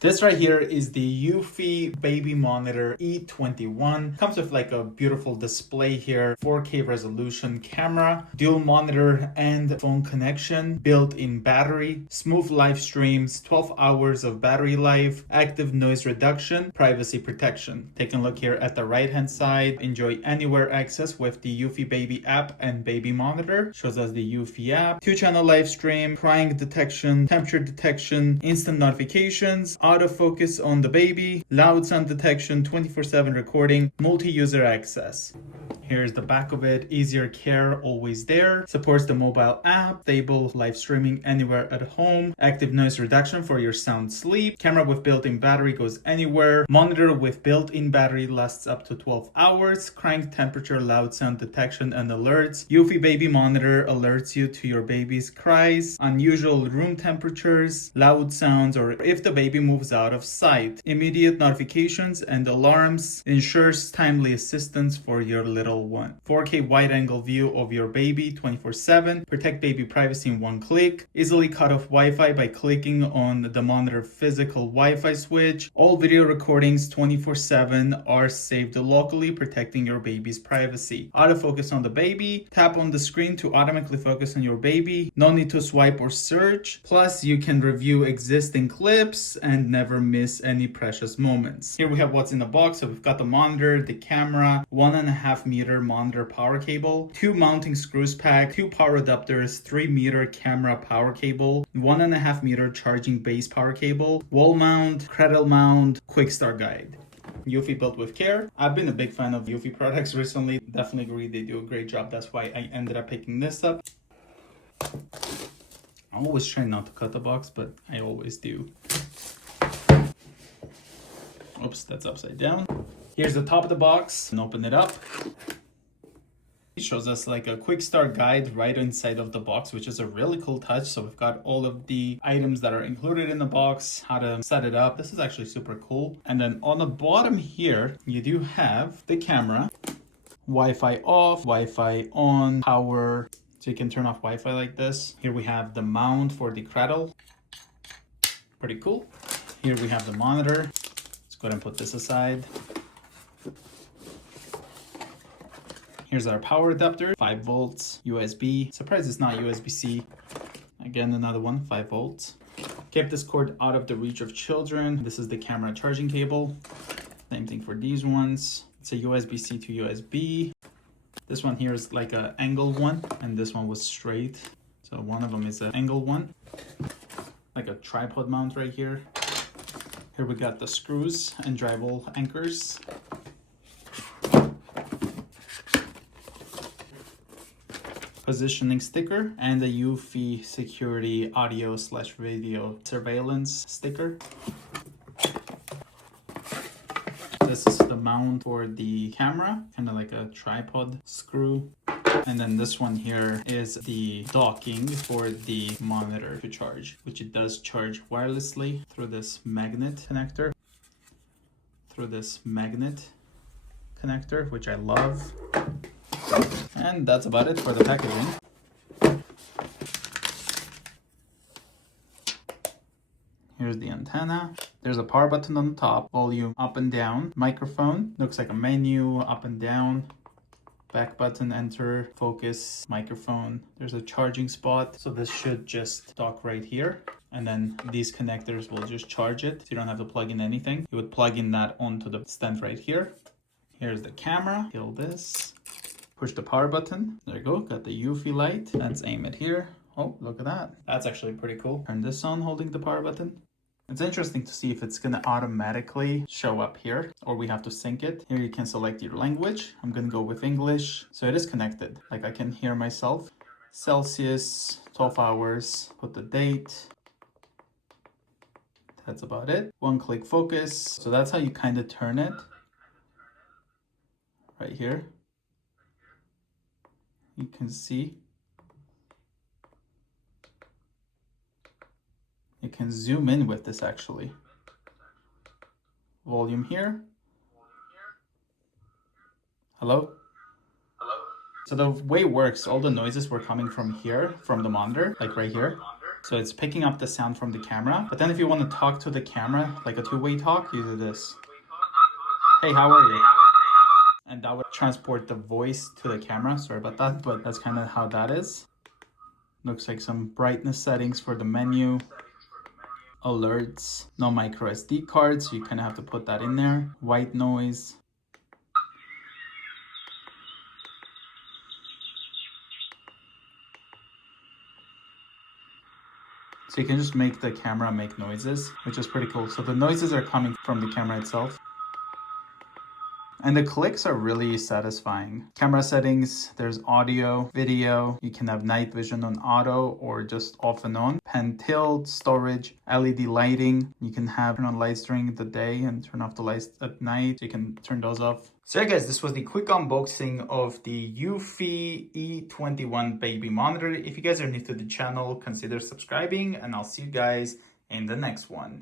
This right here is the Eufy baby monitor E21. Comes with like a beautiful display here, 4K resolution camera, dual monitor and phone connection, built-in battery, smooth live streams, 12 hours of battery life, active noise reduction, privacy protection. Taking a look here at the right hand side, enjoy anywhere access with the Eufy baby app and baby monitor. Shows us the Eufy app, 2-channel live stream, crying detection, temperature detection, instant notifications, autofocus on the baby, loud sound detection, 24/7 recording, multi-user access. Here's the back of it. Easier care, always there. Supports the mobile app, stable live streaming anywhere at home, active noise reduction for your sound sleep, camera with built-in battery goes anywhere, monitor with built-in battery lasts up to 12 hours, crank temperature, loud sound detection and alerts. Eufy baby monitor alerts you to your baby's cries, unusual room temperatures, loud sounds, or if the baby moves out of sight. Immediate notifications and alarms, ensures timely assistance for your little one. 4K wide angle view of your baby 24/7, protect baby privacy in one click, easily cut off Wi-Fi by clicking on the monitor physical Wi-Fi switch. All video recordings 24/7 are saved locally, protecting your baby's privacy. Autofocus on the baby, tap on the screen to automatically focus on your baby, no need to swipe or search, plus you can review existing clips and never miss any precious moments. Here we have what's in the box. So we've got the monitor, the camera, 1.5 meter monitor power cable, 2 mounting screws pack, 2 power adapters, 3 meter camera power cable, 1.5 meter charging base power cable, wall mount, cradle mount, quick start guide. Eufy built with care. I've been a big fan of Eufy products recently. Definitely agree they do a great job. That's why I ended up picking this up. I always try not to cut the box, but I always do. Oops, that's upside down. Here's the top of the box, and open it up. It shows us like a quick start guide right inside of the box, which is a really cool touch. So we've got all of the items that are included in the box, how to set it up. This is actually super cool. And then on the bottom here, you do have the camera, Wi-Fi off, Wi-Fi on, power. So you can turn off Wi-Fi like this. Here we have the mount for the cradle. Pretty cool. Here we have the monitor. Let's go ahead and put this aside. Here's our power adapter, 5 volts, USB. Surprised it's not USB-C. Again, another one, 5 volts. Kept this cord out of the reach of children. This is the camera charging cable. Same thing for these ones. It's a USB-C to USB. This one here is like an angled one, and this one was straight. So one of them is an angled one. Like a tripod mount right here. Here we got the screws and drywall anchors. Positioning sticker and the Eufy security audio/video surveillance sticker. This is the mount for the camera, kind of like a tripod screw. And then this one here is the docking for the monitor to charge, which it does charge wirelessly through this magnet connector. Which I love. And that's about it for the packaging. Here's the antenna. There's a power button on the top, volume up and down, microphone, looks like a menu, up and down, back button, enter, focus, microphone. There's a charging spot, so this should just dock right here. And then these connectors will just charge it, so you don't have to plug in anything. You would plug in that onto the stand right here. Here's the camera, kill this. Push the power button. There you go, got the Eufy light. Let's aim it here. Oh, look at that. That's actually pretty cool. Turn this on holding the power button. It's interesting to see if it's gonna automatically show up here or we have to sync it. Here you can select your language. I'm gonna go with English. So it is connected. Like I can hear myself. Celsius, 12 hours, put the date. That's about it. One click focus. So that's how you kind of turn it. Right here. You can see. You can zoom in with this actually. Volume here. Hello? Hello? So the way it works, all the noises were coming from here, from the monitor, like right here. So it's picking up the sound from the camera. But then if you want to talk to the camera, like a two-way talk, you do this. Hey, how are you? And that would transport the voice to the camera. Sorry about that, but that's kind of how that is. Looks like some brightness settings for the menu. Alerts, no micro SD cards, so you kind of have to put that in there. White noise. So you can just make the camera make noises, which is pretty cool. So the noises are coming from the camera itself. And the clicks are really satisfying. Camera settings, there's audio, video. You can have night vision on auto or just off and on. Pen tilt, storage, LED lighting. You can have turn on lights during the day and turn off the lights at night. You can turn those off. So yeah guys, this was the quick unboxing of the Eufy E21 baby monitor. If you guys are new to the channel, consider subscribing and I'll see you guys in the next one.